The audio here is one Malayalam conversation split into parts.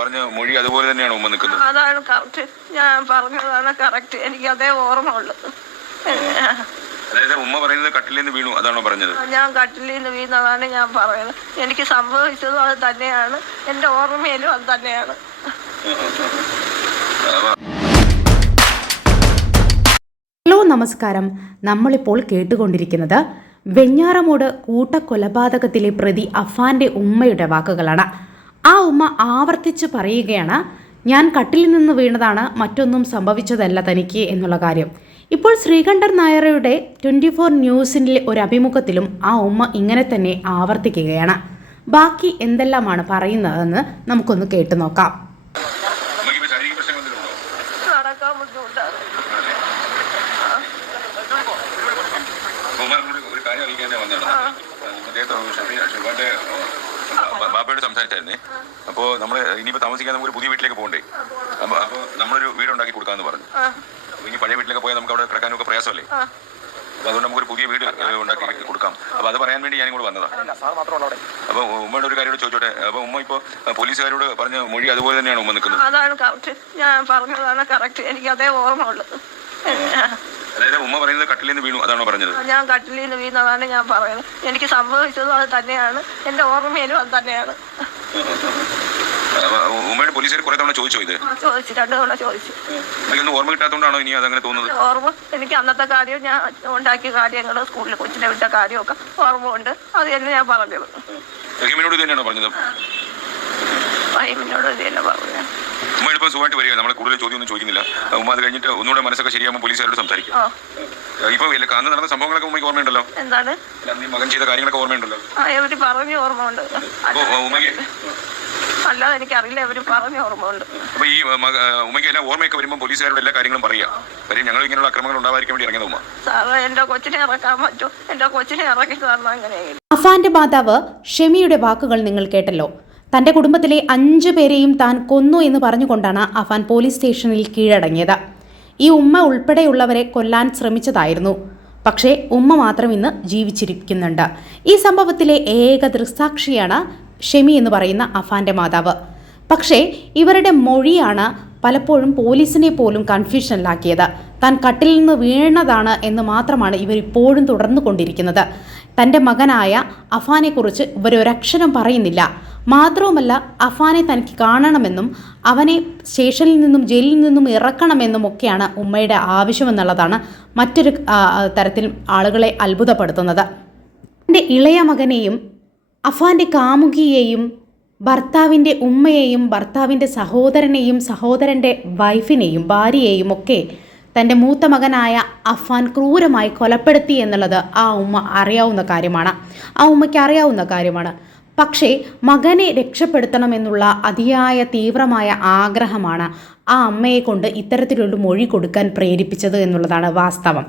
പറഞ്ഞ മൊഴി അതുപോലെ തന്നെയാണ് ഉമ്മ നിൽക്കുന്നത്. അതാണ് കറക്റ്റ് ഞാൻ പറഞ്ഞതാണ് കറക്റ്റ് എനിക്ക് അതേ ഓർമ്മ ഉള്ളത് അതായത് ഉമ്മ പറയുന്നത് കട്ടിലിൽ നിന്ന് വീണു അതാണോ പറഞ്ഞത്? ഞാൻ കട്ടിലിൽ നിന്ന് വീണതാണ് ഞാൻ പറയുന്നത്. എനിക്ക് സംഭവിച്ചതും അത് തന്നെയാണ്. എന്റെ ഓർമ്മയിലും അത് തന്നെയാണ്. ഹലോ നമസ്കാരം. നമ്മളിപ്പോൾ കേട്ടുകൊണ്ടിരിക്കുന്നത് വെഞ്ഞാറമൂട് കൂട്ടക്കൊലപാതകത്തിലെ പ്രതി അഫാന്റെ ഉമ്മയുടെ വാക്കുകളാണ്. ആ ഉമ്മ ആവർത്തിച്ച് പറയുകയാണ് ഞാൻ കട്ടിലിൽ നിന്ന് വീണതാണ് മറ്റൊന്നും സംഭവിച്ചതല്ല തനിക്ക് എന്നുള്ള കാര്യം. ഇപ്പോൾ ശ്രീകണ്ഠൻ നായരുടെ ട്വന്റി ഫോർ ന്യൂസിന്റെ ഒരു അഭിമുഖത്തിലും ആ ഉമ്മ ഇങ്ങനെ തന്നെ ആവർത്തിക്കുകയാണ്. ബാക്കി എന്തെല്ലാമാണ് പറയുന്നതെന്ന് നമുക്കൊന്ന് കേട്ടു നോക്കാം. ഒരു കാര്യം അറിയിക്കാൻ വന്നതാണ്. മറ്റേ ബാബയോട് സംസാരിച്ചായിരുന്നേ. അപ്പോ നമ്മൾ ഇനിയിപ്പോ താമസിക്കാൻ നമുക്ക് ഒരു പുതിയ വീട്ടിലേക്ക് പോകണ്ടേ? അപ്പൊ അപ്പൊ നമ്മളൊരു വീട് ഉണ്ടാക്കി കൊടുക്കാന്ന് പറഞ്ഞു. ഇനി പഴയ വീട്ടിലേക്ക് പോയാൽ നമുക്ക് അവിടെ കിടക്കാനൊക്കെ പ്രയാസമല്ലേ? അപ്പോൾ അപ്പൊ അതുകൊണ്ട് നമുക്കൊരു പുതിയ വീട് ഉണ്ടാക്കി കൊടുക്കാം. അപ്പൊ അത് പറയാൻ വേണ്ടി ഞാനും കൂടെ വന്നതാണ് അപ്പൊ ഉമ്മയുടെ ഒരു കാര്യം ചോദിച്ചോട്ടെ. അപ്പൊ ഉമ്മ ഇപ്പോ പോലീസുകാരോട് പറഞ്ഞ മൊഴി അതുപോലെ തന്നെയാണ് ഉമ്മ നിൽക്കുന്നത്. അതാണ് കറക്റ്റ് ഞാൻ പറഞ്ഞതാണ് കറക്റ്റ് എനിക്ക് അതേ ഓർമ്മ ഉള്ളു അതായത് ഉമ്മ പറയുന്നത് കട്ടിലിൽ നിന്ന് വീണു അതാണോ പറഞ്ഞത്? ഞാൻ കട്ടിലിൽ നിന്ന് വീണതാണ് ഞാൻ പറയുന്നത്. എനിക്ക് സംഭവിച്ചതും അത് തന്നെയാണ്. എന്റെ ഓർമ്മയിലും അത് തന്നെയാണ്. ഉമ്മയുടെ പോലീസുകാർ കുറെ തവണ ചോദിച്ചോ ഇത്? ചോദിച്ചു രണ്ടു തവണ ചോദിച്ചു. എനിക്കൊന്നും ഓർമ്മ കിട്ടാത്തതുകൊണ്ടാണോ ഇനി അതങ്ങനെ തോന്നുന്നത്? ഓർമ്മ എനിക്ക് അന്നത്തെ കാര്യം ഞാൻ ഉണ്ടാക്കിയ കാര്യങ്ങൾ സ്കൂളിൽ കൊച്ചിനെ വിട്ട കാര്യമൊക്കെ ഓർമ്മ ഉണ്ട്. അത് തന്നെ ഞാൻ പറഞ്ഞത്. റഹീമിനോട് ഇത് തന്നെയാണോ പറഞ്ഞത്? ഫൈമിനോട് ഇത് തന്നെ പറഞ്ഞു ഉമ്മ ഇപ്പോൾ സുഖമായിട്ട് വരിക നമ്മൾ കൂടുതൽ ചോദ്യമൊന്നും ചോദിക്കുന്നില്ല. ഉമ്മ അത് കഴിഞ്ഞിട്ട് ഒന്നുകൂടെ മനസ്സൊക്കെ ശരിയാകുമ്പോൾ പോലീസുകാരോട് സംസാരിക്കും. ആ. ഇപ്പൊ ഇല്ല അന്ന് നടന്ന സംഭവങ്ങളൊക്കെ ഉമ്മയ്ക്ക് ഓർമ്മയുണ്ടല്ലോ? എന്താണ്? അല്ല, അന്ന് ഈ മകൻ ചെയ്ത കാര്യങ്ങളൊക്കെ ഓർമ്മയുണ്ടല്ലോ? ആ ഇവർ പറഞ്ഞ ഓർമ്മ ഉണ്ട് അപ്പൊ ഉമ്മയ്ക്ക് അല്ലാതെ എനിക്കറിയില്ല ഇവർ പറഞ്ഞ ഓർമ്മ ഉണ്ട് അപ്പോൾ ഈ മക- ഉമ്മയ്ക്ക് എല്ലാം ഓർമ്മയൊക്കെ വരുമ്പോൾ പോലീസുകാരോട് എല്ലാ കാര്യങ്ങളും കാര്യം ഞങ്ങൾ ഇങ്ങനെയുള്ള അക്രമങ്ങൾ ഉണ്ടാവാതിരിക്കാൻ വേണ്ടി ഇറങ്ങിയത് ഉമ്മ. സാറേ എന്റെ കൊച്ചിനെ ഇറക്കാൻ പറ്റും എന്റെ കൊച്ചിനെ ഇറക്കി അഫാന്റെ മാതാവ് ഷെമിയുടെ വാക്കുകൾ നിങ്ങൾ കേട്ടല്ലോ. തന്റെ കുടുംബത്തിലെ അഞ്ചു പേരെയും താൻ കൊന്നു എന്ന് പറഞ്ഞുകൊണ്ടാണ് അഫാൻ പോലീസ് സ്റ്റേഷനിൽ കീഴടങ്ങിയത്. ഈ ഉമ്മ ഉൾപ്പെടെയുള്ളവരെ കൊല്ലാൻ ശ്രമിച്ചതായിരുന്നു. പക്ഷേ ഉമ്മ മാത്രം ഇന്ന് ജീവിച്ചിരിക്കുന്നുണ്ട്. ഈ സംഭവത്തിലെ ഏക ദൃസാക്ഷിയാണ് ഷെമി എന്ന് പറയുന്ന അഫാന്റെ മാതാവ്. പക്ഷേ ഇവരുടെ മൊഴിയാണ് പലപ്പോഴും പോലീസിനെ പോലും കൺഫ്യൂഷനിലാക്കിയത്. താൻ കട്ടിൽ നിന്ന് വീണതാണ് എന്ന് മാത്രമാണ് ഇവരിപ്പോഴും തുടർന്നു കൊണ്ടിരിക്കുന്നത് തന്റെ മകനായ അഫാനെക്കുറിച്ച് ഇവരൊരക്ഷരം പറയുന്നില്ല. മാത്രവുമല്ല അഫാനെ തനിക്ക് കാണണമെന്നും അവനെ സ്റ്റേഷനിൽ നിന്നും ജയിലിൽ നിന്നും ഇറക്കണമെന്നും ഒക്കെയാണ് ഉമ്മയുടെ ആവശ്യമെന്നുള്ളതാണ് മറ്റൊരു തരത്തിൽ ആളുകളെ അത്ഭുതപ്പെടുത്തുന്നത്. എന്റെ ഇളയ മകനെയും അഫാന്റെ കാമുകിയെയും ഭർത്താവിന്റെ ഉമ്മയെയും ഭർത്താവിന്റെ സഹോദരനെയും സഹോദരന്റെ വൈഫിനെയും ഭാര്യയെയും ഒക്കെ തന്റെ മൂത്ത മകനായ അഫാൻ ക്രൂരമായി കൊലപ്പെടുത്തി എന്നുള്ളത് ആ ഉമ്മ അറിയാവുന്ന കാര്യമാണ്. ആ ഉമ്മയ്ക്ക് അറിയാവുന്ന കാര്യമാണ്. പക്ഷേ മകനെ രക്ഷപ്പെടുത്തണമെന്നുള്ള അതിയായ തീവ്രമായ ആഗ്രഹമാണ് ആ അമ്മയെ കൊണ്ട് ഇത്തരത്തിലൊരു മൊഴി കൊടുക്കാൻ പ്രേരിപ്പിച്ചത് എന്നുള്ളതാണ് വാസ്തവം.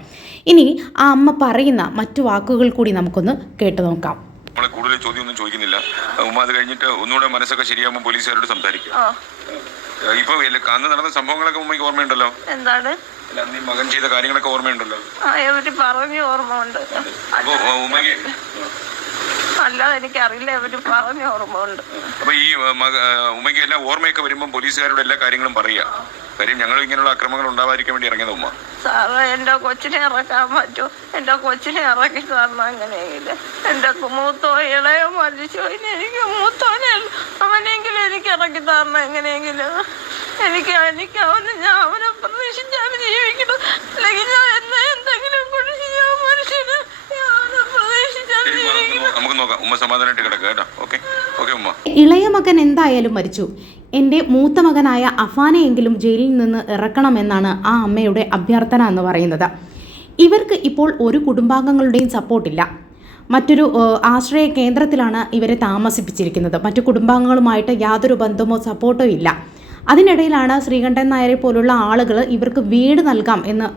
ഇനി ആ അമ്മ പറയുന്ന മറ്റു വാക്കുകൾ കൂടി നമുക്കൊന്ന് കേട്ടു നോക്കാം. നമ്മളെ കൂടുതൽ ചോദ്യം ഒന്നും ചോദിക്കുന്നില്ല. ഉമ്മ അത് കഴിഞ്ഞിട്ട് ഒന്നുകൂടെ മനസ്സൊക്കെ ശരിയാകുമ്പോൾ പോലീസുകാരോട് സംസാരിക്കും. ഇപ്പൊ അന്ന് നടന്ന സംഭവങ്ങളൊക്കെ ഉമ്മയ്ക്ക് ഓർമ്മയുണ്ടല്ലോ? എന്താണ്? അല്ല, അന്ന് മകൻ ചെയ്ത കാര്യങ്ങളൊക്കെ ഓർമ്മയുണ്ടല്ലോ? പറഞ്ഞു ഓർമ്മ ഉണ്ട്. ഉമ്മയ്ക്ക് അറിയില്ല അവർ പറഞ്ഞ ഓർമ്മ ഉണ്ട് അപ്പൊ ഈ ഉമ്മയ്ക്ക് എല്ലാം ഓർമ്മയൊക്കെ വരുമ്പോൾ പോലീസുകാരുടെ എല്ലാ കാര്യങ്ങളും പറയാ. കാര്യം ഞങ്ങൾ ഇങ്ങനെയുള്ള അക്രമങ്ങൾ ഉണ്ടാവാതിരിക്കാൻ വേണ്ടി ഇറങ്ങിയത് ഉമ്മ. സാറേ എന്റെ കൊച്ചിനെ ഇറക്കാൻ പറ്റൂ. എന്റെ കൊച്ചിനെ ഇറക്കി തരണം അങ്ങനെയെങ്കിൽ എന്റെ മൂത്തോ ഇളയോ മരിച്ചു. എനിക്ക് മൂത്തോനെ അവനെങ്കിലും എനിക്ക് ഇറക്കി തരണം എങ്ങനെയെങ്കിലും. എനിക്ക് എനിക്ക് അവന് ഞാൻ അവനെ പ്രതീക്ഷിച്ചാണ് ജീവിക്കണം അല്ലെങ്കിൽ ഞാൻ എന്നെ എന്തെങ്കിലും കൊണ്ട് ചെയ്യാൻ മനുഷ്യന് ഞാൻ അവനെ പ്രതീക്ഷിച്ചാണ് ജീവിക്കണം നമുക്ക് നോക്കാം. ഉമ്മ സമാധാനമായിട്ട് കിടക്കുക കേട്ടോ. ഓക്കെ ഓക്കെ ഉമ്മ. ഇളയ മകൻ എന്തായാലും മരിച്ചു. എന്റെ മൂത്ത മകനായ അഫാനെയെങ്കിലും ജയിലിൽ നിന്ന് ഇറക്കണമെന്നാണ് ആ അമ്മയുടെ അഭ്യർത്ഥന എന്ന് പറയുന്നത്. ഇവർക്ക് ഇപ്പോൾ ഒരു കുടുംബാംഗങ്ങളുടെയും സപ്പോർട്ടില്ല. മറ്റൊരു ആശ്രയ കേന്ദ്രത്തിലാണ് ഇവരെ താമസിപ്പിച്ചിരിക്കുന്നത്. മറ്റു കുടുംബാംഗങ്ങളുമായിട്ട് യാതൊരു ബന്ധമോ സപ്പോർട്ടോ ഇല്ല. അതിനിടയിലാണ് ശ്രീകണ്ഠൻ നായരെ പോലുള്ള ആളുകൾ ഇവർക്ക് വീട് നൽകാം എന്ന്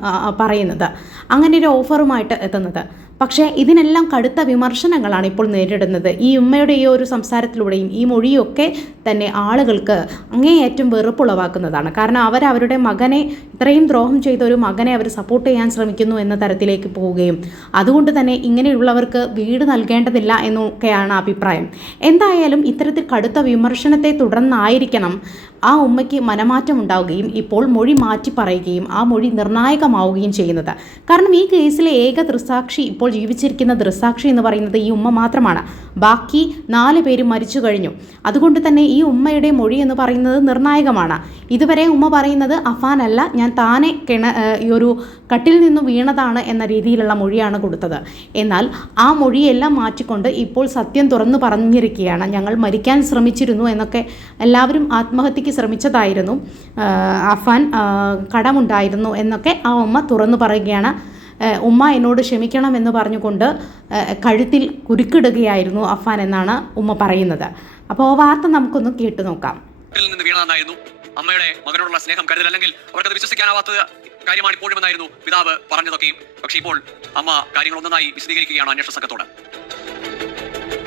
പറയുന്നത്. അങ്ങനെ ഒരു ഓഫറുമായിട്ട് എത്തുന്നത്. പക്ഷേ ഇതിനെല്ലാം കടുത്ത വിമർശനങ്ങളാണ് ഇപ്പോൾ നേരിടുന്നത്. ഈ ഉമ്മയുടെ ഈ ഒരു സംസാരത്തിലൂടെയും ഈ മൊഴിയൊക്കെ തന്നെ ആളുകൾക്ക് അങ്ങേയറ്റം വെറുപ്പുളവാക്കുന്നതാണ്. കാരണം അവർ അവരുടെ മകനെ ഇത്രയും ദ്രോഹം ചെയ്ത ഒരു മകനെ അവർ സപ്പോർട്ട് ചെയ്യാൻ ശ്രമിക്കുന്നു എന്ന തരത്തിലേക്ക് പോവുകയും അതുകൊണ്ട് തന്നെ ഇങ്ങനെയുള്ളവർക്ക് വീട് നൽകേണ്ടതില്ല എന്നൊക്കെയാണ് അഭിപ്രായം. എന്തായാലും ഇത്തരത്തിൽ കടുത്ത വിമർശനത്തെ തുടർന്നായിരിക്കണം ആ ഉമ്മയ്ക്ക് മനമാറ്റം ഉണ്ടാവുകയും ഇപ്പോൾ മൊഴി മാറ്റി പറയുകയും ആ മൊഴി നിർണായകമാവുകയും ചെയ്യുന്നത്. കാരണം ഈ കേസിലെ ഏക ദൃസാക്ഷി ഇപ്പോൾ ജീവിച്ചിരിക്കുന്ന ദൃസാക്ഷി എന്ന് പറയുന്നത് ഈ ഉമ്മ മാത്രമാണ്. ബാക്കി നാല് പേരും മരിച്ചു കഴിഞ്ഞു. അതുകൊണ്ട് തന്നെ ഈ ഉമ്മയുടെ മൊഴി എന്ന് പറയുന്നത് നിർണായകമാണ്. ഇതുവരെ ഉമ്മ പറയുന്നത് അഫാനല്ല ഞാൻ താനെ കിണ ഈ ഒരു കട്ടിൽ നിന്ന് വീണതാണ് എന്ന രീതിയിലുള്ള മൊഴിയാണ് കൊടുത്തത്. എന്നാൽ ആ മൊഴിയെല്ലാം മാറ്റിക്കൊണ്ട് ഇപ്പോൾ സത്യം തുറന്നു പറഞ്ഞിരിക്കുകയാണ്. ഞങ്ങൾ മരിക്കാൻ ശ്രമിച്ചിരുന്നു എന്നൊക്കെ എല്ലാവരും ആത്മഹത്യക്ക് ശ്രമിച്ചതായിരുന്നു. അഫാൻ കടമുണ്ടായിരുന്നു എന്നൊക്കെ ആ ഉമ്മ തുറന്നു പറയുകയാണ്. ഉമ്മ എന്നോട് ക്ഷമിക്കണം എന്ന് പറഞ്ഞുകൊണ്ട് കഴുത്തിൽ കുരുക്കിടുകയായിരുന്നു അഫാൻ എന്നാണ് ഉമ്മ പറയുന്നത്. അപ്പോൾ വാർത്ത നമുക്കൊന്ന് കേട്ടു നോക്കാം. അമ്മയുടെ മകനോടുള്ള സ്നേഹം കരുതൽ അല്ലെങ്കിൽ അവർക്കത് വിശ്വസിക്കാനാവാത്ത കാര്യമാണ് ഇപ്പോഴും എന്നായിരുന്നു പിതാവ് പറഞ്ഞതൊക്കെയും. പക്ഷേ ഇപ്പോൾ അമ്മ കാര്യങ്ങൾ ഒന്നൊന്നായി വിശദീകരിക്കുകയാണ് അന്വേഷണ സംഘത്തോട്.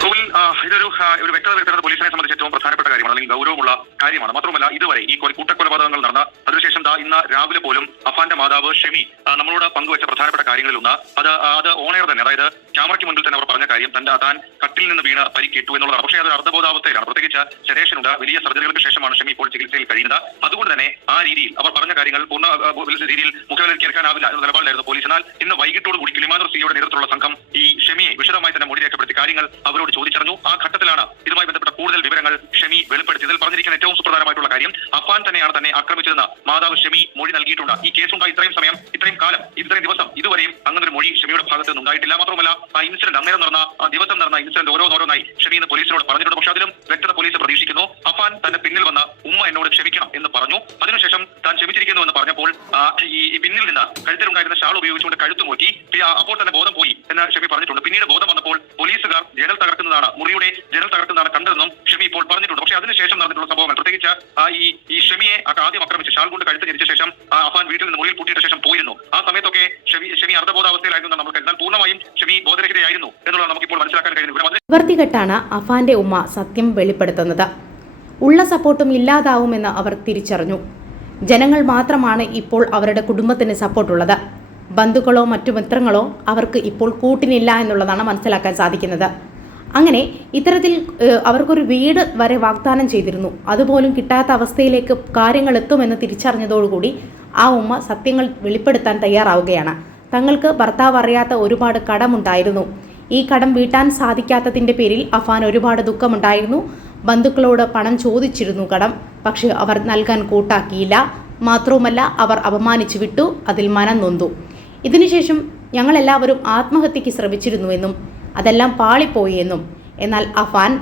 ആ, ഇതൊരു ഒരു വ്യക്തത വരുത്തേണ്ടത് പോലീസിനെ സംബന്ധിച്ച് ഏറ്റവും പ്രധാനപ്പെട്ട കാര്യമാണ് അല്ലെങ്കിൽ ഗൗരവമുള്ള കാര്യമാണ്. മാത്രമല്ല ഇതുവരെ ഈ കൊല- കൂട്ടക്കൊലപാതകങ്ങൾ നടന്ന അതിനുശേഷം ദാ ഇന്ന് രാവിലെ പോലും അഫാന്റെ മാതാവ് ഷെമി നമ്മളോട് പങ്കുവച്ച പ്രധാനപ്പെട്ട കാര്യങ്ങളിൽ ഒന്ന് അത് അത് ഓണയർ തന്നെ അതായത് ക്യാമറയ്ക്ക് മുന്നിൽ തന്നെ അവർ പറഞ്ഞ കാര്യം തന്റെ താൻ കട്ടിൽ നിന്ന് വീണ് പരിക്കേറ്റു എന്നുള്ളതാണ്. പക്ഷേ അത് അർദ്ധബോധാവസ്ഥയിലാണ്. പ്രത്യേകിച്ച് ശരേഷനുണ്ട് വലിയ സർജറികൾക്ക് ശേഷമാണ് ഷെമി ഇപ്പോൾ ചികിത്സയിൽ കഴിയുന്നത്. അതുകൊണ്ട് തന്നെ ആ രീതിയിൽ അവർ പറഞ്ഞ കാര്യങ്ങൾ പൂർണ രീതിയിൽ മുഖ്യമന്ത്രി കേൾക്കാനാവില്ല എന്ന നിലപാടിലായിരുന്നു പോലീസ്. എന്നാൽ ഇന്ന് വൈകിട്ടോടുകൂടി കിളിമാതൃ സിയുടെ നേതൃത്വത്തിലുള്ള സംഘം ഈ ഷെമിയെ വിശദമായി തന്നെ മൊഴി രേഖപ്പെടുത്തി കാര്യങ്ങൾ അവരോട് ചോദിച്ചറിഞ്ഞു. ആ ഘട്ടത്തിലാണ് ഇതുമായി ബന്ധപ്പെട്ട കൂടുതൽ വിവരങ്ങൾ ഷെമി വെളിപ്പെടുത്തിയതിൽ പറഞ്ഞിരിക്കുന്ന ഏറ്റവും സുപ്രധാനമായിട്ടുള്ള കാര്യം. അഫാൻ തന്നെയാണ് തന്നെ ആക്രമിച്ചതെന്ന് മാതാവ് ഷെമി മൊഴി നൽകിയിട്ടുണ്ട്. ഈ കേസുണ്ടായി ഇത്രയും സമയം ഇത്രയും കാലം ഇത്രയും ദിവസം ഇതുവരെയും അങ്ങനെ ഒരു മൊഴി ഷെമിയുടെ ഭാഗത്ത് നിന്ന് ഉണ്ടായിട്ടില്ല. മാത്രമല്ല ആ ഇൻസിഡന്റ് അന്നേരം നടന്ന ആ ദിവസം നടന്ന ഇൻസിഡന്റ് ഓരോന്നോരോന്നായി ഷെമി ഇന്ന് പോലീസിനോട് പറഞ്ഞിട്ടുണ്ട്. പക്ഷേ അതിലും വ്യക്തത പോലീസ് പ്രതീക്ഷിക്കുന്നു. അഫാൻ തന്റെ പിന്നിൽ വന്ന ഉമ്മ എന്നോട് ക്ഷമിക്കണം എന്ന് പറഞ്ഞു. അതിനുശേഷം താൻ ക്ഷമിച്ചിരിക്കുന്നു എന്ന് പറഞ്ഞപ്പോൾ ഈ പിന്നിൽ നിന്ന് കഴുത്തിലുണ്ടായിരുന്ന ഷാൾ ഉപയോഗിച്ചുകൊണ്ട് കഴുത്തു നോക്കി അപ്പോൾ തന്നെ ബോധം പോയി എന്ന് ഷമി പറഞ്ഞിട്ടുണ്ട്. പിന്നീട് ബോധം വന്നപ്പോൾ പോലീസുകാർ ജനൽ തകർക്കുന്നതാണ് മുറിയുടെ ജനൽ തകർക്കുന്നതാണ് കണ്ടതെന്നും ഷെമി ഇപ്പോൾ പറഞ്ഞിട്ടുണ്ട്. പക്ഷേ അതിനുശേഷം നടന്നിട്ടുള്ള സംഭവങ്ങൾ. പ്രത്യേകിച്ച് ഈ ഈ ഷെമിയെ ആദ്യം ആക്രമിച്ച് ഷാൾ കൊണ്ട് കഴുത്ത് ജനിച്ച ശേഷം അഫാൻ വീട്ടിൽ നിന്ന് മുറിയിൽ പൂട്ടിയിട്ട ശേഷം പോയിരുന്നു. ആ സമയത്തൊക്കെ ഷെമി ഷെമി അർദ്ധബോധാവസ്ഥയിലായിരുന്നു നമുക്ക് എന്നാൽ പൂർണമായും ഷെമി ബോധരഹിതയായിരുന്നു എന്നുള്ളത് നമുക്കിപ്പോൾ മനസ്സിലാക്കാൻ കഴിയുന്നു ഇവിടെ നിവർത്തികെട്ടാണ് അഫാന്റെ ഉമ്മ സത്യം വെളിപ്പെടുത്തുന്നത്. ഉള്ള സപ്പോർട്ടും ഇല്ലാതാവുമെന്ന് അവർ തിരിച്ചറിഞ്ഞു. ജനങ്ങൾ മാത്രമാണ് ഇപ്പോൾ അവരുടെ കുടുംബത്തിന് സപ്പോർട്ടുള്ളത്. ബന്ധുക്കളോ മറ്റു മിത്രങ്ങളോ അവർക്ക് ഇപ്പോൾ കൂട്ടിനില്ല എന്നുള്ളതാണ് മനസ്സിലാക്കാൻ സാധിക്കുന്നത്. അങ്ങനെ ഇത്തരത്തിൽ അവർക്കൊരു വീട് വരെ വാഗ്ദാനം ചെയ്തിരുന്നു. അതുപോലും കിട്ടാത്ത അവസ്ഥയിലേക്ക് കാര്യങ്ങൾ എത്തുമെന്ന് തിരിച്ചറിഞ്ഞതോടുകൂടി ആ ഉമ്മ സത്യങ്ങൾ വെളിപ്പെടുത്താൻ തയ്യാറാവുകയാണ്. തങ്ങൾക്ക് ഭർത്താവ് അറിയാത്ത ഒരുപാട് കടമുണ്ടായിരുന്നു. ഈ കടം വീട്ടാൻ സാധിക്കാത്തതിന്റെ പേരിൽ അഫാൻ ഒരുപാട് ദുഃഖമുണ്ടായിരുന്നു. ബന്ധുക്കളോട് പണം ചോദിച്ചിരുന്നു കടം പക്ഷേ അവർ നൽകാൻ കൂട്ടാക്കിയില്ല. മാത്രവുമല്ല അവർ അപമാനിച്ചു വിട്ടു അതിൽ മനം നൊന്തു ഇതിനുശേഷം ഞങ്ങളെല്ലാവരും ആത്മഹത്യക്ക് ശ്രമിച്ചിരുന്നുവെന്നും അതെല്ലാം പാളിപ്പോയി എന്നും എന്നാൽ അഫാൻ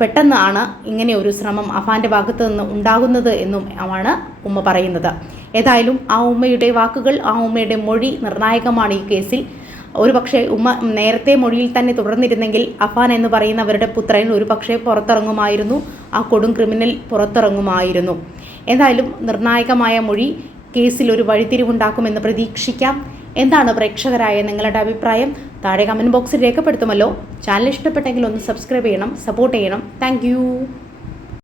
പെട്ടെന്നാണ് ഇങ്ങനെ ഒരു ശ്രമം അഫാന്റെ ഭാഗത്തു നിന്ന് ഉണ്ടാകുന്നത് എന്നും ആണ് ഉമ്മ പറയുന്നത്. ഏതായാലും ആ ഉമ്മയുടെ വാക്കുകൾ ആ ഉമ്മയുടെ മൊഴി നിർണായകമാണ് ഈ കേസിൽ. ഒരു പക്ഷേ ഉമ്മ നേരത്തെ മൊഴിയിൽ തന്നെ തുടർന്നിരുന്നെങ്കിൽ അഫാൻ എന്ന് പറയുന്നവരുടെ പുത്രൻ ഒരു പക്ഷേ പുറത്തിറങ്ങുമായിരുന്നു ആ കൊടും ക്രിമിനൽ പുറത്തിറങ്ങുമായിരുന്നു. എന്തായാലും നിർണായകമായ മൊഴി കേസിൽ ഒരു വഴിത്തിരിവുണ്ടാക്കുമെന്ന് പ്രതീക്ഷിക്കാം. എന്താണ് പ്രേക്ഷകരായ നിങ്ങളുടെ അഭിപ്രായം? താഴെ കമന്റ് ബോക്സിൽ രേഖപ്പെടുത്തുമല്ലോ. ചാനൽ ഇഷ്ടപ്പെട്ടെങ്കിൽ ഒന്ന് സബ്സ്ക്രൈബ് ചെയ്യണം സപ്പോർട്ട് ചെയ്യണം. താങ്ക്